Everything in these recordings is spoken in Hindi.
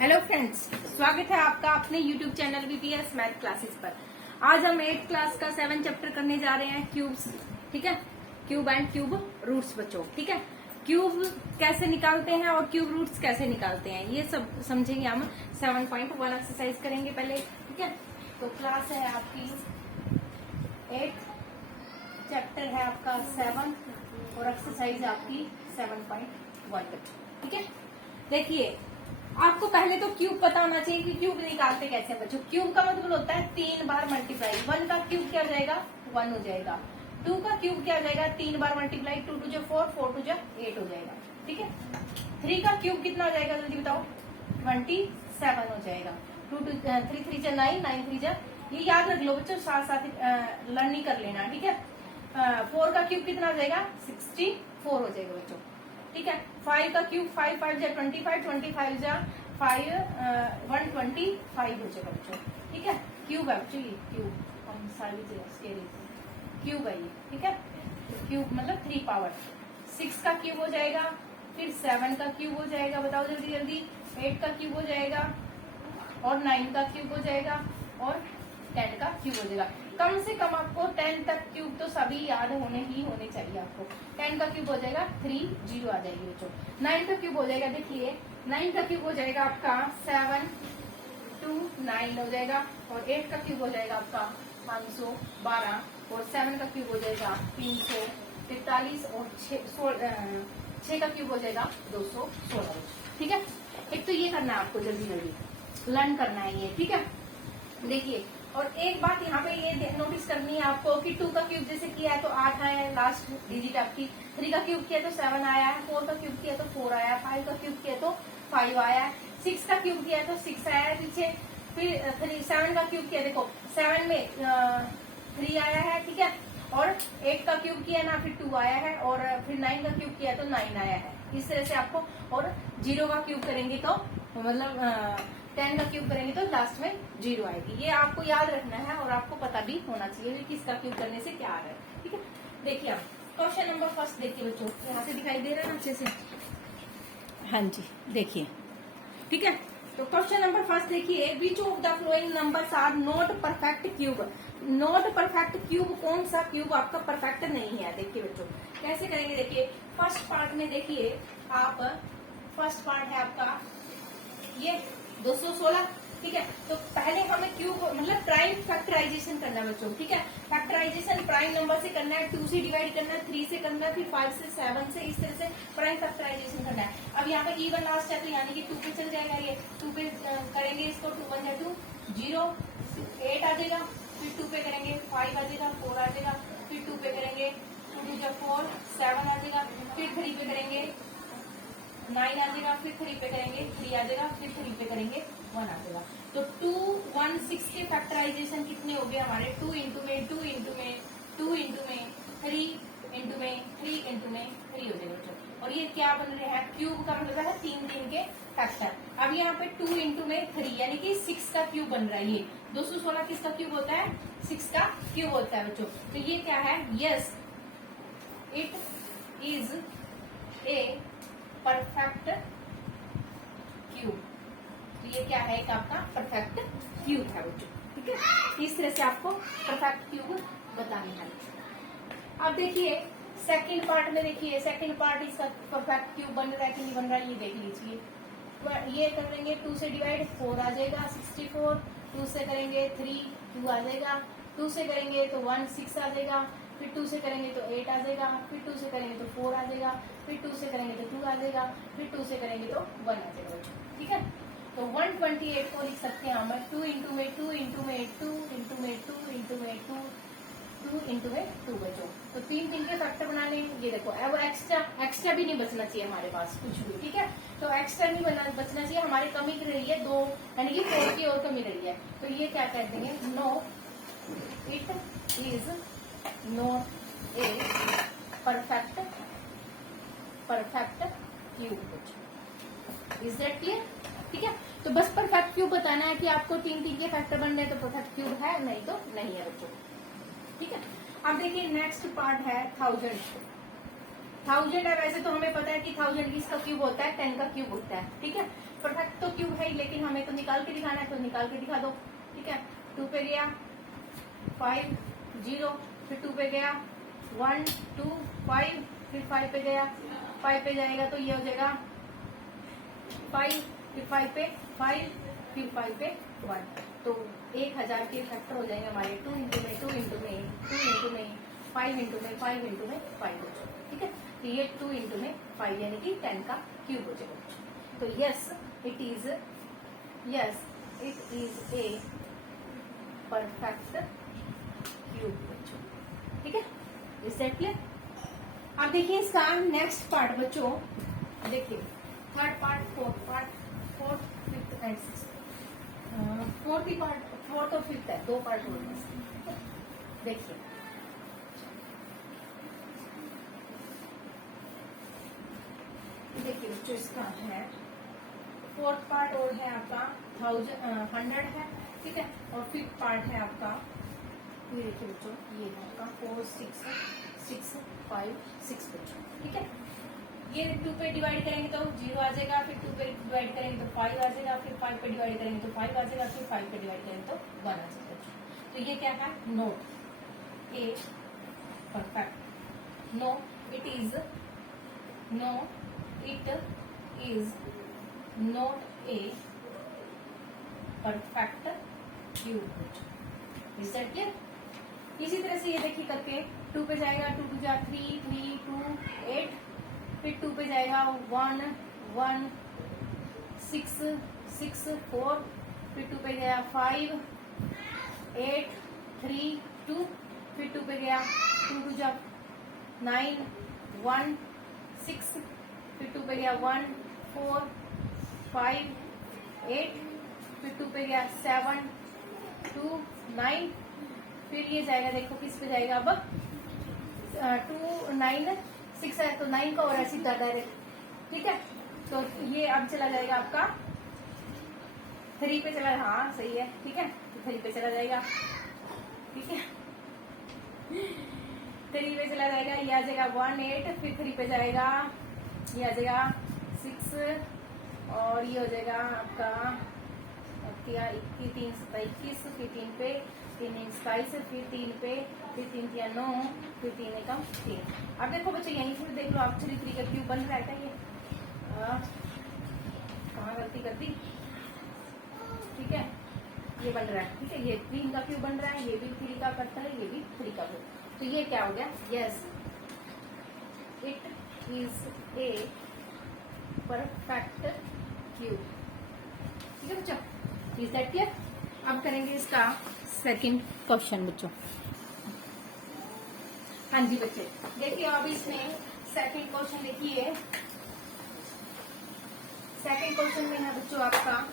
हेलो फ्रेंड्स, स्वागत है आपका अपने YouTube channel BPS math classes पर। आज हम 8th क्लास का 7 चैप्टर करने जा रहे हैं, क्यूब्स। ठीक है, क्यूब एंड क्यूब रूट्स बच्चों। ठीक है, क्यूब कैसे निकालते हैं और क्यूब रूट्स कैसे निकालते हैं ये सब समझेंगे हम। 7.1 एक्सरसाइज करेंगे पहले। ठीक है, तो क्लास है आपकी 8, चैप्टर है आपका 7 और एक्सरसाइज आपकी 7.1। ठीक है, देखिए आपको पहले तो क्यूब पता होना चाहिए कि क्यूब निकालते कैसे हैं बच्चों। क्यूब का मतलब होता है 3 बार मल्टीप्लाई। 1 का क्यूब क्या हो जाएगा, 1 हो जाएगा। 2 का क्यूब क्या हो जाएगा, 3 बार मल्टीप्लाई, 2 2 4, 4 2 8 हो जाएगा। ठीक है, 3 का क्यूब कितना हो जाएगा जल्दी बताओ, 27 हो जाएगा। 2 2 3 3 जा 9, 9 3 जा, ये याद रख लो बच्चों, साथ साथ लर्निंग कर लेना। ठीक है, 4 का क्यूब कितना हो जाएगा, 64 हो जाएगा बच्चों। ठीक है, 5 का क्यूब 5 5 जा 25, 25 जा 5 125 हो जाएगा बच्चों। ठीक है, क्यूब है बच्चों, ये क्यूब हम सारी क्यूब है ये। ठीक है, क्यूब मतलब 3 पावर। 6 का क्यूब हो जाएगा, फिर 7 का क्यूब हो जाएगा, बताओ जल्दी जल्दी। 8 का क्यूब हो जाएगा और 9 का क्यूब हो जाएगा और 10 का क्यूब हो जाएगा। कम से कम आपको 10 तक क्यूब तो सभी याद होने चाहिए आपको। 10 का क्यूब हो जाएगा 3 0 आ जाएगी बच्चों। 9 का क्यूब हो जाएगा, देखिए 9 का क्यूब हो जाएगा आपका 7 2 9 हो जाएगा और 8 का क्यूब हो जाएगा आपका 512 और 7 का क्यूब हो जाएगा 343 और 6 का क्यूब हो जाएगा 216। ठीक है, एक तो ये करना है आपको, जल्दी जल्दी लर्न करना है ये। ठीक है, देखिए और एक बात यहाँ पे ये नोटिस करनी है आपको कि 2 का क्यूब जैसे किया है तो 8 आया है लास्ट डिजिट आपकी। 3 का क्यूब किया तो 7 आया है। 4 का क्यूब किया तो 4 आया है। 5 का क्यूब किया तो 5 आया है। 6 का क्यूब किया तो 6 आया है पीछे। फिर 7 का क्यूब किया, देखो 7 में 3 आया है। ठीक है, और 8 का क्यूब किया ना, फिर 2 आया है और फिर 9 का क्यूब किया तो 9 आया है। इस तरह से आपको, और 0 का क्यूब करेंगे तो मतलब 10 का क्यूब करेंगे तो लास्ट में 0 आएगी। ये आपको याद रखना है और आपको पता भी होना चाहिए कि किसका क्यूब करने से क्या आ रहा है। ठीक है, देखिए आप क्वेश्चन नंबर फर्स्ट देखिए बच्चों, यहाँ से दिखाई दे रहा है ना अच्छे से। हाँ जी, देखिए। ठीक है, तो क्वेश्चन नंबर फर्स्ट देखिए, which of the following numbers are not perfect cube. Not perfect cube, कौन सा क्यूब आपका परफेक्ट नहीं है। देखिए बच्चों कैसे करेंगे, देखिए फर्स्ट पार्ट में देखिए आप, फर्स्ट पार्ट है आपका ये 216। ठीक है, तो पहले हमें क्यूब मतलब प्राइम फैक्टराइजेशन करना है बच्चों। ठीक है, फैक्टराइजेशन प्राइम नंबर से करना है, 2 से डिवाइड करना है, 3 से करना है, फिर 5 से 7 से, इस तरह से प्राइम फैक्टराइजेशन करना है। अब यहाँ पे इवन लास्ट है तो यानी कि 2 पे चल जाएगा, ये 2 पे करेंगे इसको, 2 1 2 0 8 आ जाएगा, फिर 2 पे करेंगे 5 आ जाएगा, 4 आ जाएगा, फिर 2 पे करेंगे 2 2 4 7 आ जाएगा, फिर 3 पे करेंगे 9 आ जाएगा, फिर 3 पे करेंगे 3 आ जाएगा, फिर 3 पे करेंगे 1 आ जाएगा। तो 2 1 6 के फैक्टराइजेशन कितने हो गए हमारे, 2 इंटू में 2 इंटू में 2 इंटू में 3 इंटू में 3 इंटू में 3 हो जाएगा। और ये क्या बन रहे हैं, क्यूब का मतलब है 3 के फैक्टर। अब यहाँ पे 2 इंटू में 3 यानी कि 6 का क्यूब बन रहा है। ये 216 किसका क्यूब होता है, 6 का क्यूब होता है बच्चों। तो ये क्या है, yes it is a perfect cube. तो ये क्या है, एक आपका परफेक्ट क्यूब है बच्चों। ठीक है, इस तरह से आपको परफेक्ट क्यूब बताना है। अब देखिए सेकंड पार्ट में, देखिए सेकंड पार्ट इसका परफेक्ट क्यूब बन रहा है कि नहीं बन रहा है, ये देख लीजिए। ये करेंगे 2 से डिवाइड 4 आ जाएगा 64, 2 से करेंगे 3 2 आ जाएगा, 2 से करेंगे तो 1 6 आ जाएगा, फिर 2 से करेंगे तो 8 आ जाएगा, फिर 2 से करेंगे तो 4 आ जाएगा, फिर 2 से करेंगे तो 2 आ जाएगा, फिर 2 से करेंगे तो 1 आ जाएगा। ठीक है, तो 128 को लिख सकते हैं हम 2 इंटू में 2 इंटू में 2 इंटू में 2 इंटू में 2 2 इंटू में 2 बचो। तो 3 के फैक्टर बनाने, ये देखो अब एक्स्ट्रा भी नहीं बचना चाहिए हमारे पास कुछ भी। ठीक है, तो एक्स्ट्रा नहीं बचना चाहिए, हमारी कमी रही है 2 यानी कि 4 की और कमी रही है। तो ये क्या कहते हैं, no it is not a perfect cube. Is that clear. ठीक है, तो बस परफेक्ट क्यूब बताना है कि आपको 3 के फैक्टर बन रहे हैं तो परफेक्ट क्यूब है, नहीं तो नहीं है बच्चों। ठीक है, अब देखिए नेक्स्ट पार्ट है 1000। 1000 है, वैसे तो हमें पता है कि 1000 किसका क्यूब होता है, 10 का क्यूब होता है, ठीक है। परफेक्ट तो क्यूब है ही, लेकिन हमें तो निकाल के दिखाना है, तो निकाल के दिखा दो, ठीक है। 2 पे गया 5 0, फिर 2 पे गया 1 2 5, फिर 5 पे गया 5 पे जाएगा तो ये हो जाएगा 5, फिर 5 पे 5, फिर 5 पे 1, तो 1000 के फैक्टर हो जाएंगे हमारे 2 इंटू में 2 इंटू में 2 इंटू में 5 इंटू में 5 इंटू में 5 हो जाएगा, ठीक है। तो ये 2 इंटू में 5 यानी कि 10 का क्यूब हो जाएगा। तो yes it is a perfect cube बच्चों, ठीक है। Is that clear? अब देखिए इसका नेक्स्ट पार्ट बच्चों, देखिए third part, fourth fifth and sixth, fourth he part, fourth और फिफ्थ है, 2 पार्ट हो गए। देखिए देखिए बच्चों इसका है फोर्थ पार्ट और है आपका 100 है, ठीक है। और फिफ्थ पार्ट है आपका, ये देखिए बच्चों ये है आपका 4 6 6 5 6 बच्चों, ठीक है। ये 2 पे डिवाइड करेंगे तो 0 आ जाएगा, फिर 2 पे डिवाइड करेंगे तो 5 आ जाएगा, फिर 5 पे डिवाइड करेंगे तो 5 आ जाएगा, फिर 5 पे डिवाइड करेंगे तो 1 आ जाएगा बच्चों। तो ये क्या है? Not a perfect, no it is not a perfect cube. Is that clear? इसी तरह से ये देखिए करके 2 पे जाएगा 2 2 जा 3 3 2 8, फिर 2 पे जाएगा 1 1 6 6 4, फिर 2 पे गया 5 8 3 2, फिर 2 पे गया 2 2 जा 9 1 6, फिर 2 पे गया 1 4 5 8, फिर 2 पे गया 7 2 9, फिर ये जाएगा देखो किस पे जाएगा अब 2 9 6 है तो 9 का और सीधा डायरेक्ट, ठीक है। तो ये अब चला जाएगा आपका 3 पे चला, हाँ सही है, ठीक है। तो 3 पे चला जाएगा, ठीक है। 3 पे चला जाएगा, ये आ जाएगा 1 8, फिर 3 पे जाएगा, ये आ जाएगा 6, और ये हो जाएगा आपका 21 21, फिर 3 पे 3 27, फिर 3 पे, फिर 3 या 9, फिर 3 एकम 3। अब देखो बच्चों यहीं से देख लो आप 3 का क्यूब बन रहा है क्या? ये कहाँ गलती कर दी, ठीक है। ये बन रहा है, ठीक है। ये 3 का क्यूब बन रहा है, ये भी 3 का करता है, ये भी 3 का क्यूब। तो ये क्या हो गया? Yes it is a perfect cube, ठीक है बच्चों। Is that clear? अब करेंगे इसका सेकंड क्वेश्चन बच्चों। हाँ जी बच्चे देखिए, अब इसमें सेकंड क्वेश्चन देखिए, सेकंड क्वेश्चन में है बच्चों आपका,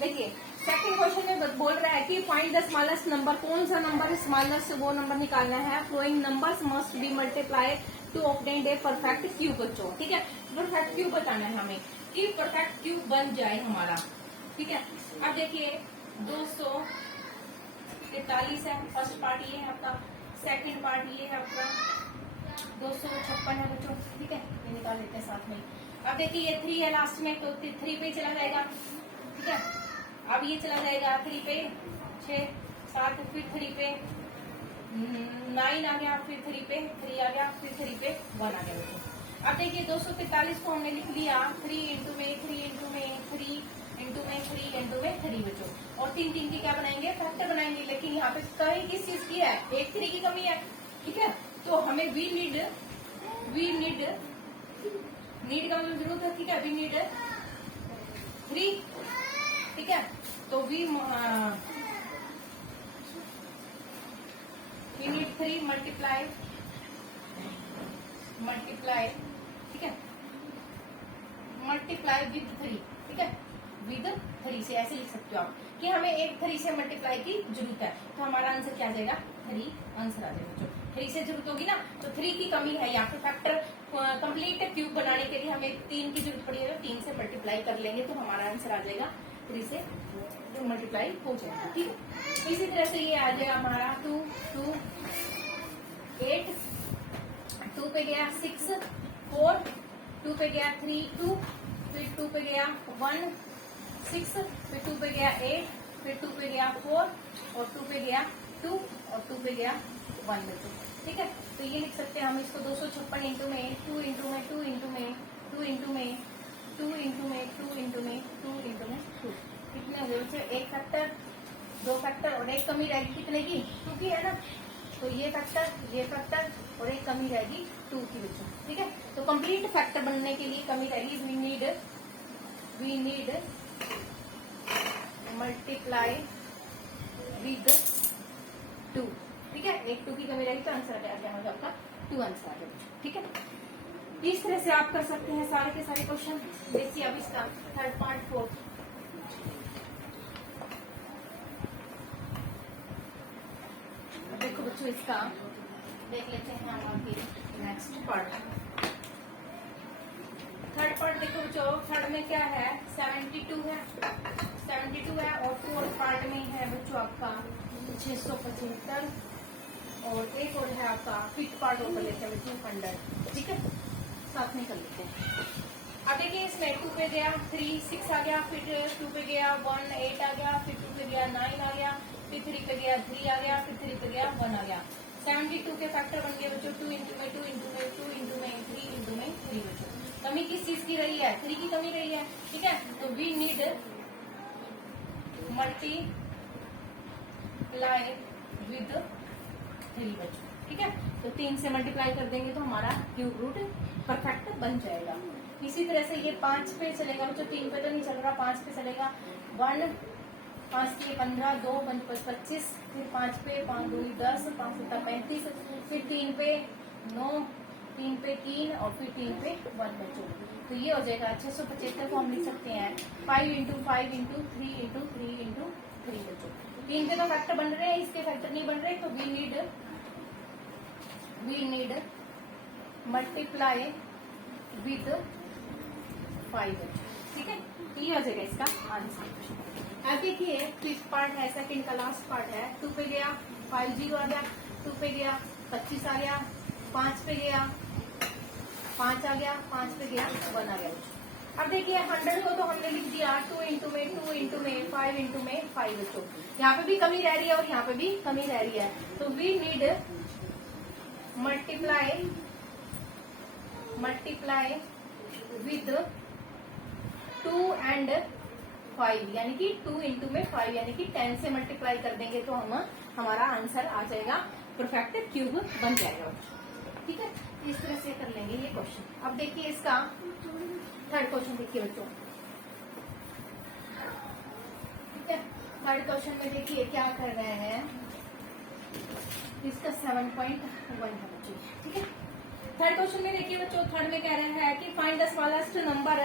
देखिए सेकंड क्वेश्चन में बोल रहा है कि फाइंड द स्मॉलेस्ट नंबर, कौन सा नंबर स्मॉलेस्ट वो नंबर निकालना है। Following numbers must be multiply to obtain a perfect cube बच्चों, ठीक है। परफेक्ट क्यूब बताना है हमें कि परफेक्ट क्यूब बन जाए हमारा, ठीक है। अब देखिए 243 है फर्स्ट पार्ट, ये है आपका। सेकंड पार्ट ये है आपका 256 है बच्चों, ठीक है। ये निकाल लेते हैं साथ में। अब देखिए ये 3 है लास्ट में, तो 3 पे चला जाएगा, ठीक है। अब ये चला जाएगा 3 पे 6 7, फिर 3 पे 9 आ गया, फिर 3 पे 3 आ गया, फिर 3 पे 1 आ गया बच्चों। अब देखिए 243 को हमने लिख लिया 3 इंटू में 3 इंटू में 3 इंटू में 3 इंटू में 3 बच्चों, और 3 3 की क्या बनाएंगे? फैक्टर बनाएंगे। लेकिन यहाँ पे कहीं किस चीज की है? एक 3 की कमी है, ठीक है। तो हमें वी नीड का मतलब जरूरत है, ठीक है। वी नीड 3, ठीक है। तो वी नीड 3 मल्टीप्लाई, ठीक है, मल्टीप्लाई विद 3, ठीक है। विद 3 से ऐसे लिख सकते हो आप कि हमें एक 3 से मल्टीप्लाई की जरूरत है, तो हमारा आंसर क्या आ जाएगा? 3 आंसर आ जाएगा। जो 3 से जरूरत होगी ना, तो 3 की कमी है यहाँ पे। फैक्टर कंप्लीट क्यूब बनाने के लिए हमें 3 की जरूरत पड़ी है, तो 3 से मल्टीप्लाई कर लेंगे तो हमारा आंसर आ जाएगा 3 से मल्टीप्लाई हो जाएगा, ठीक है। इसी तरह से ये आ जाएगा हमारा 2 2 8, 2 पे गया 6, 4, 2 पे गया 3, 2, फिर 2 पे गया 1, 6, फिर 2 पे गया 8, फिर 2 पे गया 4 और 2 पे गया 2 और 2 पे गया 1 बच्चों। ठीक है, तो ये लिख सकते हैं हम इसको 256 इंटू में 2 इंटू में 2 इंटू में 2 इंटू में 2 इंटू में 2 इंटू में 2 इंटू में 2। कितने हो गए बच्चों? एक फैक्टर, दो फैक्टर और एक कमी रहेगी कितने की? 2 की है ना। तो ये फैक्टर और एक कमी रहेगी 2 की बच्चों। ठीक है, तो कंप्लीट फैक्टर बनने के लिए कमी रहेगी वी नीड मल्टीप्लाई विद 2। ठीक है, एक 2 की कमी रहेगी तो आंसर आ गया हमारा आपका 2 आंसर आ गया। ठीक है, इस तरह से आप कर सकते हैं सारे के सारे क्वेश्चन। देखिए अब इसका थर्ड पार्ट 4। देखो बच्चों इसका देख लेते हैं हम आगे नेक्स्ट पार्ट। थर्ड पार्ट देखो बच्चों, थर्ड में क्या है? 72 है और फोर्थ पार्ट में है बच्चों आपका 675 और एक और है आपका फिफ्थ पार्ट और कर लेते हैं बच्चों 100। ठीक है, साथ में कर लेते हैं। अब देखिए इसमें 2 पे गया 3, 6 आ गया, फिर 2 पे गया 1, 8 आ गया, फिर 2 पे गया 9 आ गया, फिर 3 पे गया 3 आ गया, फिर 3 पे गया 1 आ गया। 72 के फैक्टर बन गए बच्चों 2 इंटू में 2 इंटू में 2 इंटू में 3 इंटू में 3 बच्चों। कमी किस चीज की रही है? 3 की कमी रही है। ठीक है, तो वी नीड मल्टीप्लाई विद 3 बच्चों। ठीक है, तो 3 से मल्टीप्लाई कर देंगे तो हमारा क्यूब रूट परफेक्ट बन जाएगा। इसी तरह से ये 5 पे चलेगा बच्चों, 3 पे तो नहीं चल रहा, 5 पे चलेगा 1, 5 के 15, 2 5 25, फिर 5 पे 5 2 10, 5 7 35, फिर 3 पे 9, 3 पे 3 और फिर 3 पे 1 बच्चों। तो ये हो जाएगा 675 को हम लिख सकते हैं 5 इंटू 5 इंटू 3 इंटू 3 इंटू 3 बच्चों। 3 के तो फैक्टर बन रहे हैं, इसके फैक्टर नहीं बन रहे, तो वी नीड मल्टीप्लाई विद 5। ठीक है, ये हो जाएगा इसका आंसर। अब देखिए फिफ्थ पार्ट है, सेकंड का लास्ट पार्ट है। 2 पे गया 5 0 आ गया, 2 पे गया 25 आ गया, 5 पे गया 5 आ गया, 5 पे गया 1 आ गया। अब देखिए 100 को तो हमने लिख दिया 2 इंटू में 2 इंटू में 5 इंटू में 5 बच्चों। यहाँ पे भी कमी रह रही है और यहाँ पे भी कमी रह रही है, तो we need multiply with 2 and 5, यानी कि 2 इंटू में 5 यानी कि 10 से मल्टीप्लाई कर देंगे तो हमारा आंसर आ जाएगा, परफेक्ट क्यूब बन जाएगा। ठीक है, इस तरह से कर लेंगे ये क्वेश्चन। अब देखिए इसका थर्ड क्वेश्चन देखिए बच्चों। ठीक है, थर्ड क्वेश्चन में देखिए क्या कर रहे हैं, इसका 7.1 है बच्चों। ठीक है, थर्ड क्वेश्चन में देखिए बच्चों, थर्ड में कह रहे हैं कि find the smallest number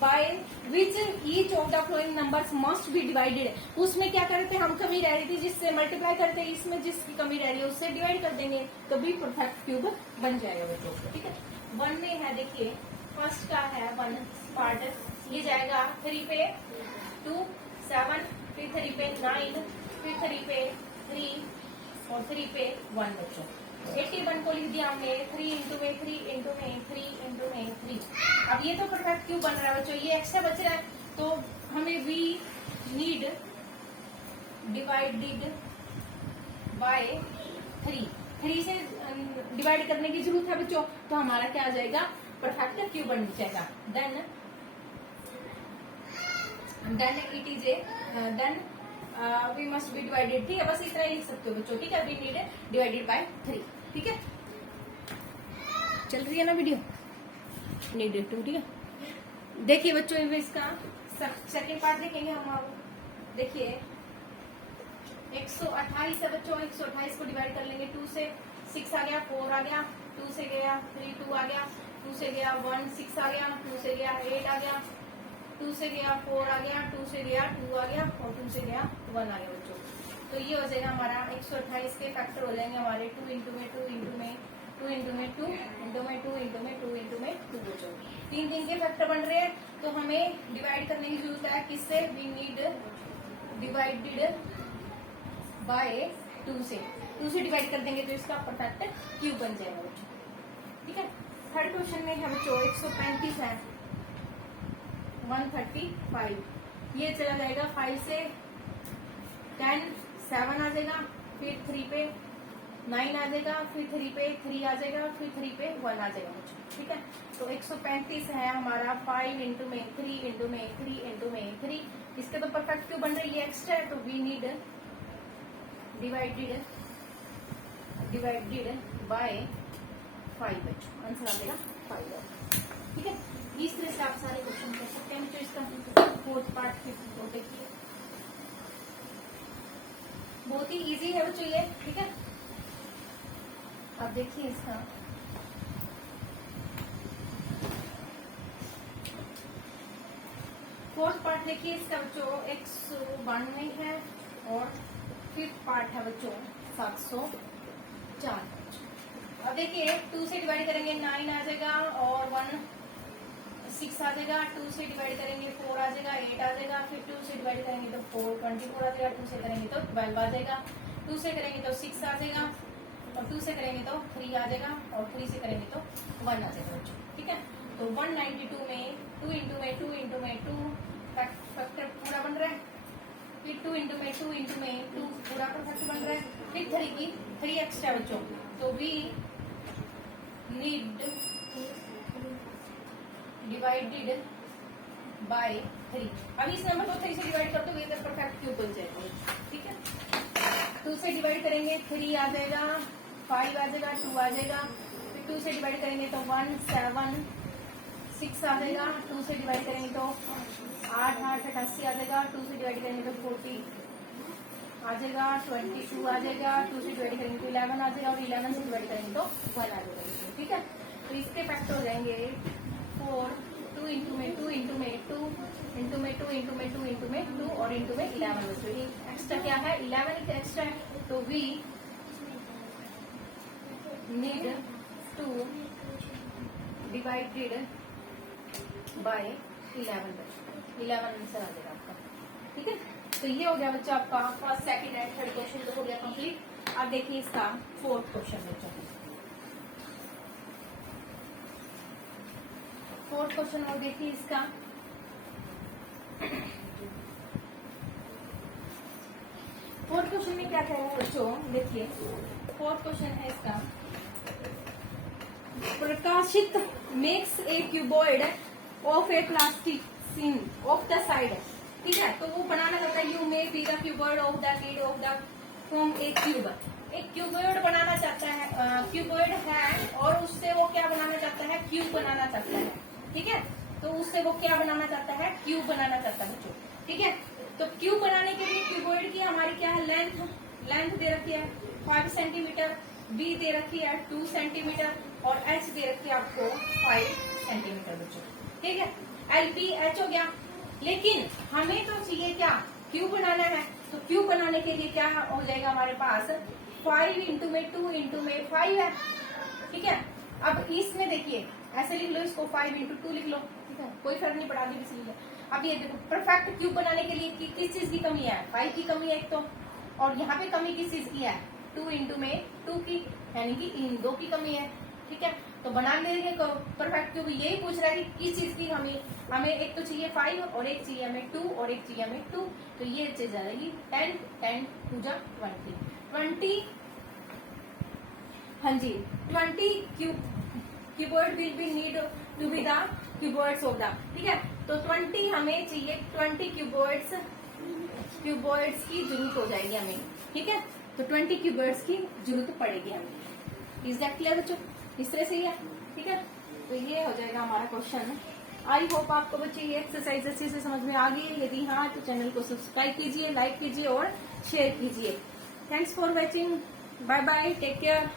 by which each of the following numbers must be divided. उसमें क्या कर रहे थे हम, कमी रह रही थी जिससे मल्टीप्लाई करते हैं, इसमें जिसकी कमी रह रही है उससे डिवाइड कर देंगे तो भी परफेक्ट क्यूब बन जाएगा बच्चों। ठीक है, 1 में है देखिए फर्स्ट का है 1 पार्ट, ये जाएगा 3 पे 2 7, फिर 3 पे 9, फिर 3 पे 3 और 3 पे 1 बच्चों। 81 को लिख दिया हमने 3 इंटू में 3 इंटू में 3 इंटू में 3। अब ये तो परफेक्ट क्यूब बन रहा है बच्चों, ये एक्स्ट्रा बच रहा है तो हमें वी नीड डिवाइडेड बाय 3 से डिवाइड करने की जरूरत है बच्चों, तो हमारा क्या आ जाएगा, परफेक्ट क्यूब बन जाएगा। Then it is then we must be divided. ठीक है, बस इतना ही लिख सकते हो बच्चों। ठीक है, वी नीड डिवाइडेड बाय 3। ठीक है, चल रही है ना वीडियो, नीडेड 2। ठीक है, देखिए बच्चों इसका सेकंड पार्ट देखेंगे हम। अब देखिए 128 है बच्चों, 128 को डिवाइड कर लेंगे 2 से। 6 आ गया, 4 आ गया, 2 से गया 3 2 आ गया, 2 से गया 1 6 आ गया, 2 से गया 8 आ गया, 2 से गया 4 आ गया, 2 से गया 2 आ गया और 2 से गया 1 आ गया बच्चों। तो ये हो जाएगा हमारा 128 के फैक्टर हो जाएंगे हमारे 2 इंटू में 2 इंटू में 2 इंटू में 2 इंटू में 2 इंटू में 2 इंटू में 2 बच्चों। 3 के फैक्टर बन रहे हैं तो हमें डिवाइड करने की जरूरत है किससे, वी नीड डिवाइडेड बाय 2 से। 2 से डिवाइड कर देंगे तो इसका परफेक्ट क्यूब बन जाएगा बच्चों। ठीक है, थर्ड क्वेश्चन में है बच्चों 135 है 135, ये चला जाएगा 5 से 10 7 आ जाएगा, फिर 3 पे 9 आ जाएगा, फिर 3 पे 3 आ जाएगा, फिर 3 पे 1 आ जाएगा बच्चों। ठीक है, तो 135 है हमारा 5 इंटू में 3 इंटू में 3 इंटू में 3, इसके तो परफेक्ट क्यों बन रही है एक्स्ट्रा है, तो वी नीड डिवाइडेड बाय 5 बच्चों, आंसर आ जाएगा 5। ठीक है, इस तरह से आप सारे क्वेश्चन कर सकते हैं बच्चों। इसका फोर्थ पार्ट फिफ्थ देखिए, बहुत ही इजी है बच्चों ये। ठीक है, अब देखिए इसका फोर्थ पार्ट देखिए, इसका बच्चों 192 है और फिफ्थ पार्ट है बच्चों 704। अब देखिए 2 से डिवाइड करेंगे 9 आ जाएगा और 1 6 आ जाएगा, 2 से डिवाइड करेंगे 4 आ जाएगा, 8 आ जाएगा, फिर 2 से डिवाइड करेंगे तो 4 24 आ जाएगा, 2 से करेंगे तो 12 आ जाएगा, 2 से करेंगे तो 6 आ जाएगा, और 2 से करेंगे तो 3 आ जाएगा, और 3 से करेंगे तो 1 आ जाएगा बच्चों। ठीक है, तो 192 में 2 इंटू में 2 इंटू में 2 फैक्टर पूरा बन रहा है, फिर 2 इंटू में 2 इंटू में 2 पूरा फैक्टर बन रहा है, फिर 3 की 3 एक्स्ट्रा बच्चों, तो वी नीड डिवाइडेड बाय 3। अब इस नंबर को 3 से डिवाइड कर दो, ये परफेक्ट क्यूब बन जाएगा। ठीक है, 2 से डिवाइड करेंगे 3 आ जाएगा, 5 आ जाएगा, 2 आ जाएगा, फिर 2 से डिवाइड करेंगे तो 1 7 6 आ जाएगा, 2 से डिवाइड करेंगे तो 8 8 88 आ जाएगा, 2 से डिवाइड करेंगे तो 40 आ जाएगा, 22 आ जाएगा, 2 से डिवाइड करेंगे तो 11 आ जाएगा, और 11 से डिवाइड करेंगे तो 1 आ जाएगा। ठीक है, तो इसके फैक्टर हो जाएंगे 4 2 इंटू में 2 इंटू में 2 इंटू में 2 इंटू में 2 इंटू में 2 और इंटू में 11 बच्चों। ये एक्स्ट्रा क्या है, 11 एक्स्ट्रा है, तो we need to divided by 11 answer आ जाएगा आपका। ठीक है, तो ये हो गया बच्चा आपका first second and third question तो हो गया कंप्लीट। अब देखिए इसका फोर्थ क्वेश्चन बच्चा, फोर्थ क्वेश्चन और देखिए इसका फोर्थ क्वेश्चन में क्या कह रहा है बच्चों, देखिए फोर्थ क्वेश्चन है इसका, प्रकाशित makes a cuboid of a plastic scene of the side. ठीक है, तो वो बनाना चाहता है, you may be the cuboid of the lead of the from a cube, एक क्यूबॉइड बनाना चाहता है, क्यूबॉइड है और उससे वो क्या बनाना चाहता है, क्यूब बनाना चाहता है। ठीक है, तो उससे वो क्या बनाना चाहता है, क्यूब बनाना चाहता है बच्चों। ठीक है, तो क्यूब बनाने के लिए क्यूबॉइड की हमारी क्या है, लेंथ दे रखी है 5 सेंटीमीटर, बी दे रखी है 2 सेंटीमीटर, और एच दे रखी है आपको 5 सेंटीमीटर बच्चों। ठीक है, एल पी एच हो गया, लेकिन हमें तो चाहिए क्या, क्यूब बनाना है, तो क्यूब बनाने के लिए क्या हो जाएगा हमारे पास, 5 इंटू में 2 इंटू में 5 है। ठीक है, अब इसमें देखिए ऐसे लिख लो इसको, 5 इंटू 2 लिख लो। ठीक है, कोई फर्क नहीं पड़ा किसी लिए। अब ये देखो परफेक्ट क्यूब बनाने के लिए किस चीज की कमी है, 5 की कमी है एक तो, और यहाँ पे कमी किस चीज की है, 2 इंटू में 2 की, यानी कि इन 2 की कमी है। ठीक है, तो बना लेंगे परफेक्ट क्यूब। यही पूछ रहा है कि किस चीज की हमें एक तो चाहिए 5 और एक चाहिए हमें 2 और एक चाहिए हमें 2, तो ये चीज आ जाएगी 10 10 2 जा 20 हाँ जी 20 keyboard will be need to be the keyboards of the. ठीक है, तो 20 हमें चाहिए, 20 कीबोर्ड्स की जरूरत हो जाएगी हमें। ठीक है, तो 20 कीबोर्ड्स की जरूरत पड़ेगी हमें। इज दैट क्लियर बच्चों, इस तरह से ही है। ठीक है, तो ये हो जाएगा हमारा क्वेश्चन। आई होप आपको बच्चे ये एक्सरसाइज अच्छे से समझ में आ गई। यदि हाँ तो चैनल को सब्सक्राइब कीजिए, लाइक कीजिए और शेयर कीजिए। Thanks for watching, bye bye, take care.